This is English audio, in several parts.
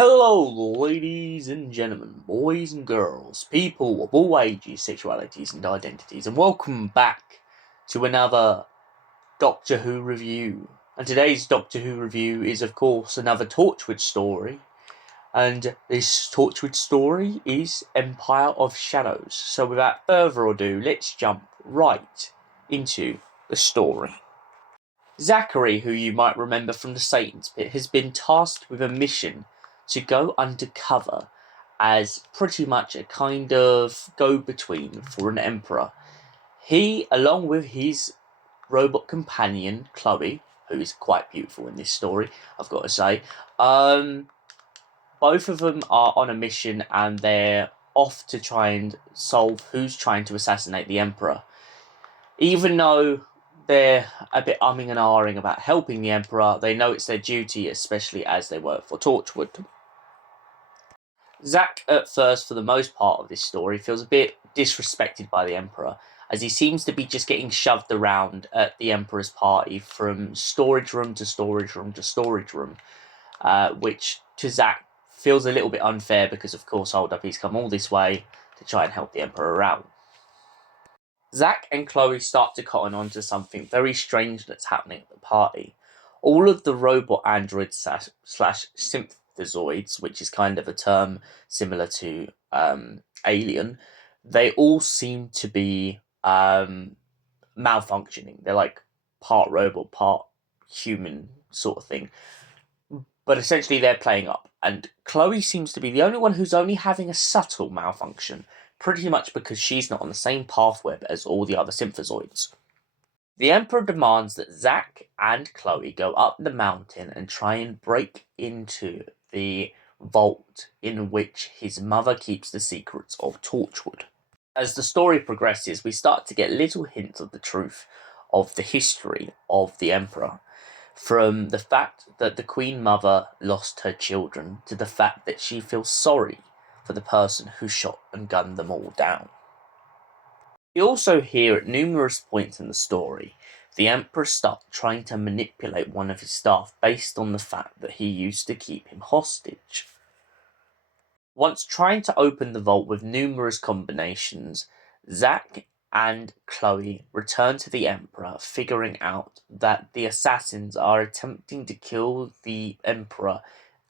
Hello, ladies and gentlemen, boys and girls, people of all ages, sexualities, and identities, and welcome back to another Doctor Who review. And today's Doctor Who review is, of course, another Torchwood story. And this Torchwood story is Empire of Shadows. So without further ado, let's jump right into the story. Zachary, who you might remember from the Satan's Pit, has been tasked with a mission to go undercover as pretty much a kind of go-between for an emperor. He, along with his robot companion, Chloe, who is quite beautiful in this story, I've got to say, both of them are on a mission and they're off to try and solve who's trying to assassinate the emperor. Even though they're a bit umming and ahhing about helping the Emperor, they know it's their duty, especially as they work for Torchwood. Zak, at first, for the most part of this story, feels a bit disrespected by the Emperor, as he seems to be just getting shoved around at the Emperor's party from storage room to storage room to storage room, which to Zak feels a little bit unfair because, of course, hold up, he's come all this way to try and help the Emperor out. Zak and Chloe start to cotton on to something very strange that's happening at the party. All of the robot androids slash synthezoids, which is kind of a term similar to alien, they all seem to be malfunctioning. They're like part robot, part human sort of thing. But essentially they're playing up. And Chloe seems to be the only one who's only having a subtle malfunction, pretty much because she's not on the same pathweb as all the other synthezoids. The Emperor demands that Zak and Chloe go up the mountain and try and break into the vault in which his mother keeps the secrets of Torchwood. As the story progresses, we start to get little hints of the truth of the history of the Emperor. From the fact that the Queen Mother lost her children to the fact that she feels sorry for the person who shot and gunned them all down. We also hear at numerous points in the story the Emperor start trying to manipulate one of his staff based on the fact that he used to keep him hostage. Once trying to open the vault with numerous combinations, Zak and Chloe return to the Emperor, figuring out that the assassins are attempting to kill the Emperor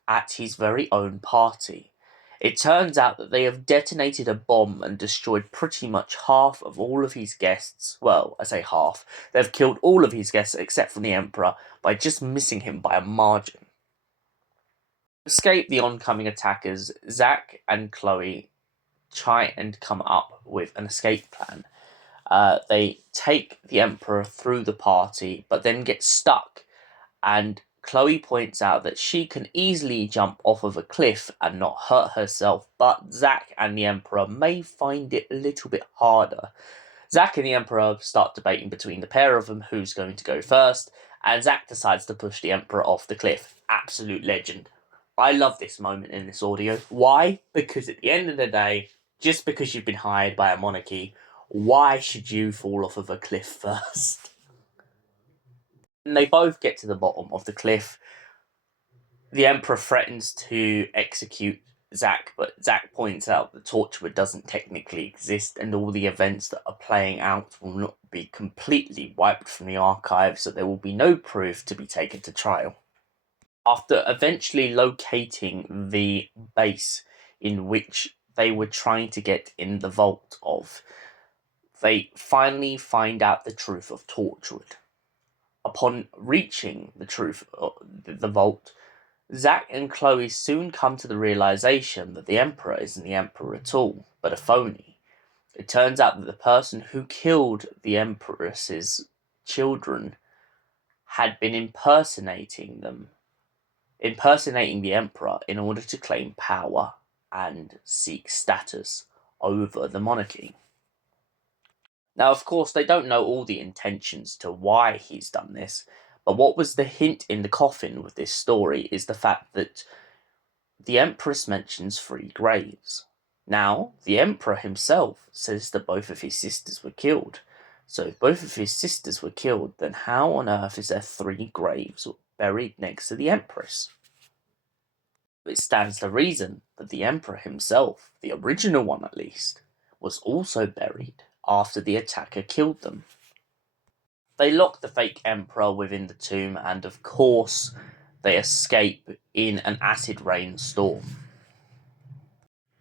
at his very own party. It turns out that they have detonated a bomb and destroyed pretty much half of all of his guests. Well, I say half. They've killed all of his guests except for the Emperor by just missing him by a margin. To escape the oncoming attackers, Zak and Chloe try and come up with an escape plan. They take the Emperor through the party, but then get stuck, and Chloe points out that she can easily jump off of a cliff and not hurt herself, but Zak and the Emperor may find it a little bit harder. Zak and the Emperor start debating between the pair of them who's going to go first, and Zak decides to push the Emperor off the cliff. Absolute legend. I love this moment in this audio. Why? Because at the end of the day, just because you've been hired by a monarchy, why should you fall off of a cliff first? And they both get to the bottom of the cliff. The Emperor threatens to execute Zak, but Zak points out that Torchwood doesn't technically exist and all the events that are playing out will not be completely wiped from the archive, so there will be no proof to be taken to trial. After eventually locating the base in which they were trying to get in the vault of, they finally find out the truth of Torchwood. Upon reaching the truth of the vault, Zak and Chloe soon come to the realization that the Emperor isn't the Emperor at all, but a phony. It turns out that the person who killed the Empress's children had been impersonating the Emperor in order to claim power and seek status over the monarchy. Now, of course, they don't know all the intentions to why he's done this, but what was the hint in the coffin with this story is the fact that the Empress mentions 3 graves. Now, the Emperor himself says that both of his sisters were killed. So if both of his sisters were killed, then how on earth is there 3 graves buried next to the Empress? It stands to reason that the Emperor himself, the original one at least, was also buried after the attacker killed them. They lock the fake Emperor within the tomb, and of course, they escape in an acid rain storm.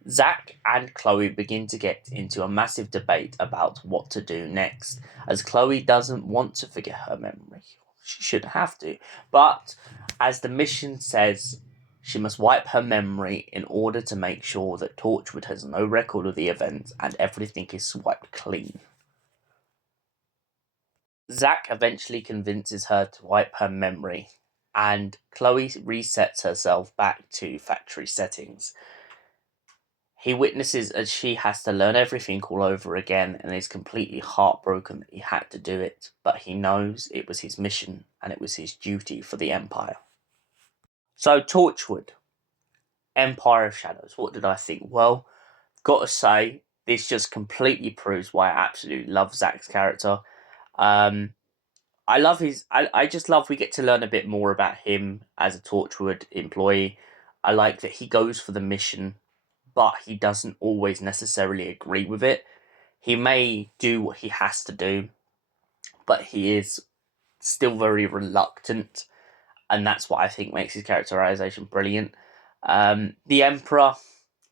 Zak and Chloe begin to get into a massive debate about what to do next, as Chloe doesn't want to forget her memory. She shouldn't have to, but as the mission says, she must wipe her memory in order to make sure that Torchwood has no record of the events and everything is wiped clean. Zak eventually convinces her to wipe her memory, and Chloe resets herself back to factory settings. He witnesses as she has to learn everything all over again and is completely heartbroken that he had to do it, but he knows it was his mission and it was his duty for the Empire. So, Torchwood, Empire of Shadows, what did I think? Well, gotta say, this just completely proves why I absolutely love Zak's character. I love I just love we get to learn a bit more about him as a Torchwood employee. I like that he goes for the mission, but he doesn't always necessarily agree with it. He may do what he has to do, but he is still very reluctant, and that's what I think makes his characterization brilliant. The Emperor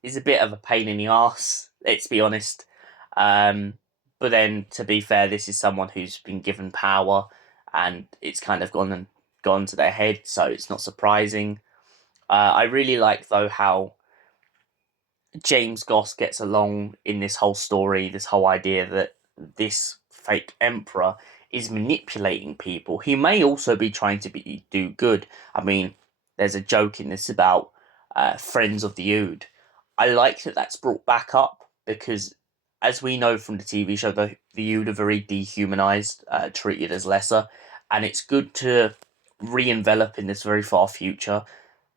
is a bit of a pain in the arse, let's be honest. But then, to be fair, this is someone who's been given power, and it's kind of gone to their head, so it's not surprising. I really like, though, how James Goss gets along in this whole story, this whole idea that this fake Emperor is manipulating people. He may also be trying to do good. I mean, there's a joke in this about Friends of the Ood. I like that that's brought back up because, as we know from the TV show, the Ood are very dehumanized, treated as lesser, and it's good to re-envelop in this very far future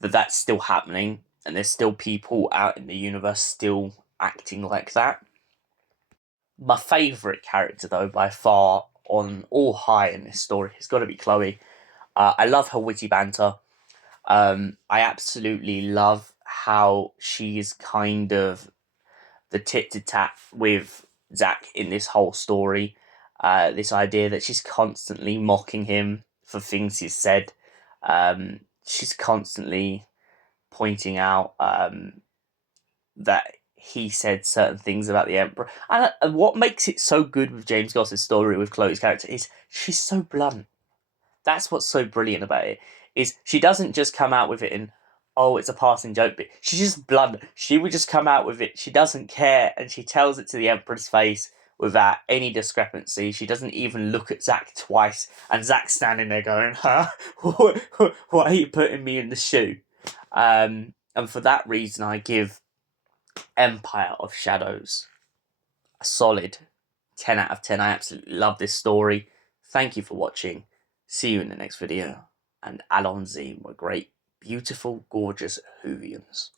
that that's still happening, and there's still people out in the universe still acting like that. My favourite character, though, by far, on all high in this story, has got to be Chloe. I love her witty banter. I absolutely love how she is kind of the tit-to-tat with Zak in this whole story. This idea that she's constantly mocking him for things he's said. She's constantly pointing out that he said certain things about the Emperor. And what makes it so good with James Goss's story with Chloe's character is she's so blunt. That's what's so brilliant about it, is she doesn't just come out with it in, oh, it's a passing joke bit. She's just blunt. She would just come out with it. She doesn't care, and she tells it to the Emperor's face without any discrepancy. She doesn't even look at Zak twice, and Zak's standing there going, huh? What are you putting me in the shoe? And for that reason, I give Empire of Shadows a solid 10 out of 10. I absolutely love this story. Thank you for watching. See you in the next video. And allons-y, my great, beautiful, gorgeous Whovians.